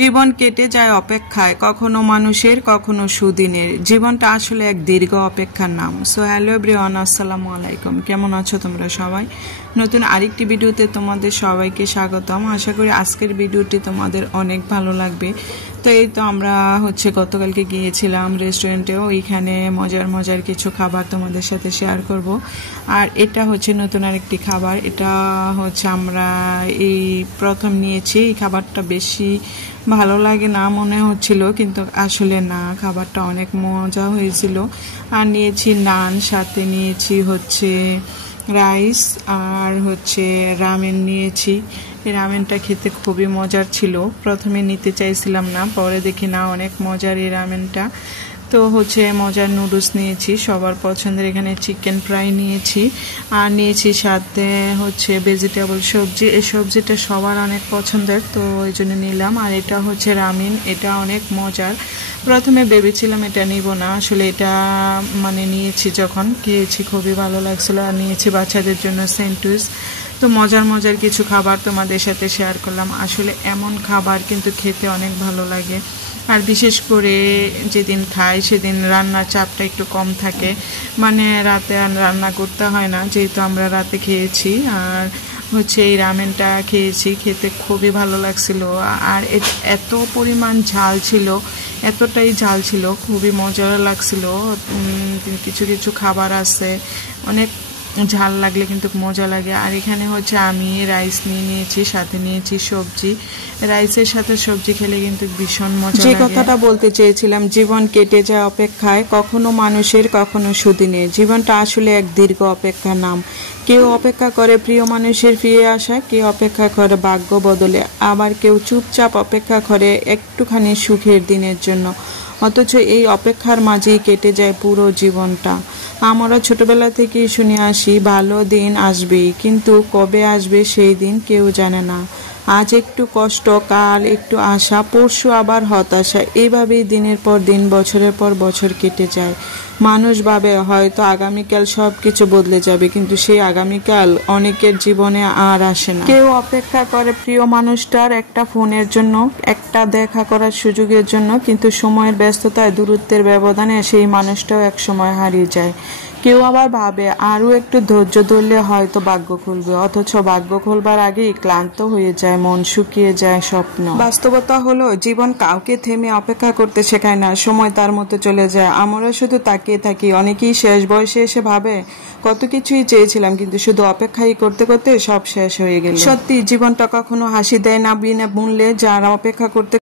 জীবন কেটে যায় অপেক্ষায়, কখনো মানুষের কখনো সুদিনের। জীবনটা আসলে এক দীর্ঘ অপেক্ষার নাম। সো হ্যালো এভরিওয়ান, আসসালামু আলাইকুম। কেমন আছো তোমরা সবাই? নতুন আরেকটি ভিডিওতে তোমাদের সবাইকে স্বাগতম। আশা করি আজকের ভিডিওটি তোমাদের অনেক ভালো লাগবে। তো এই তো আমরা গতকালকে গিয়েছিলাম রেস্টুরেন্টে, ওইখানে মজার মজার কিছু খাবার তোমাদের সাথে শেয়ার করব। আর এটা নতুন আরেকটি খাবার। এটা আমরা এই প্রথম নিয়েছি। এই খাবারটা বেশি ভালো লাগে না মনে হচ্ছিল, কিন্তু আসলে না, খাবারটা অনেক মজা হয়েছিল। আর নিয়েছি নান, সাথে নিয়েছি রাইস, আর রামেন নিয়েছি। এই রামেনটা খেতে খুবই মজার ছিল। প্রথমে নিতে চাইছিলাম না, পরে দেখি না অনেক মজার এই রামেনটা। তো মজার নুডলস নিয়েছি সবার পছন্দের। এখানে চিকেন ফ্রাই নিয়েছি, আর নিয়েছি সাথে ভেজিটেবল সবজি। এই সবজিটা সবার অনেক পছন্দের, তো ওই জন্য নিলাম। আর এটা রামেন, এটা অনেক মজার। প্রথমে ভেবেছিলাম এটা নিব না, আসলে এটা নিয়েছি, যখন খেয়েছি খুবই ভালো লাগছিল। আর নিয়েছি বাচ্চাদের জন্য স্যান্ডউইচ। তো মজার মজার কিছু খাবার তোমাদের সাথে শেয়ার করলাম। আসলে এমন খাবার কিন্তু খেতে অনেক ভালো লাগে। আর বিশেষ করে যেদিন খাই সেদিন রান্নার চাপটা একটু কম থাকে, রাতে আর রান্না করতে হয় না, যেহেতু আমরা রাতে খেয়েছি। আর এই রামেনটা খেয়েছি, খেতে খুবই ভালো লাগছিল। আর এত পরিমাণ ঝাল ছিল, এতটাই ঝাল ছিল, খুবই মজা লাগছিল। কিছু কিছু খাবার আছে অনেক ঝাল লাগলে কিন্তু মজা লাগে। আর এখানে আমি রাইস নিয়েছি, সাথে নিয়েছি সবজি। রাইসের সাথে সবজি খেলে কিন্তু ভীষণ মজা লাগে। যে কথাটা বলতে চেয়েছিলাম, জীবন কেটে যায় অপেক্ষায়, কখনো মানুষের কখনো সুদিনের। জীবনটা আসলে এক দীর্ঘ অপেক্ষার নাম। কেউ অপেক্ষা করে প্রিয় মানুষের ফিরে আসা, কেউ অপেক্ষা করে ভাগ্য বদলে, আবার কেউ চুপচাপ অপেক্ষা করে একটুখানি সুখের দিনের জন্য। অথচ এই অপেক্ষার মাঝেই কেটে যায় পুরো জীবনটা। আমরা ছোটবেলা থেকেই শুনে আসি ভালো দিন আসবেই, কিন্তু কবে আসবে সেই দিন কেউ জানে না। আজ একটু কষ্ট, কাল একটু আশা, পরশু আবার হতাশা। এইভাবেই দিনের পর দিন, বছরের পর বছর কেটে যায়। মানুষ ভাবে হয়তো আগামীকাল সব কিছু বদলে যাবে, কিন্তু সেই আগামীকাল অনেকের জীবনে আর আসে না। কেউ অপেক্ষা করে প্রিয় মানুষটার একটা ফোনের জন্য, একটা দেখা করার সুযোগের জন্য, কিন্তু সময়ের ব্যস্ততায়, দূরত্বের ব্যবধানে সেই মানুষটাও এক সময় হারিয়ে যায়। কেউ আবার ভাবে আরও একটু ধৈর্য ধরলে হয়তো ভাগ্য খুলবে, অথচ ভাগ্য খুলবার আগেই ক্লান্ত হয়ে যায় মন, শুকিয়ে যায় স্বপ্ন। বাস্তবতা হলো, জীবন কাউকে থেমে অপেক্ষা করতে শেখায় না। সময় তার মতো চলে যায়, আমরা শুধু তাকিয়ে থাকি। অনেকেই শেষ বয়সে এসে ভাবে কত কিছুই চেয়েছিলাম, কিন্তু শুধু অপেক্ষাই করতে করতে সব শেষ হয়ে গেল। সত্যি জীবনটা কখনো হাসি দেয় না বিনা মূল্যে। যারা অপেক্ষা করতে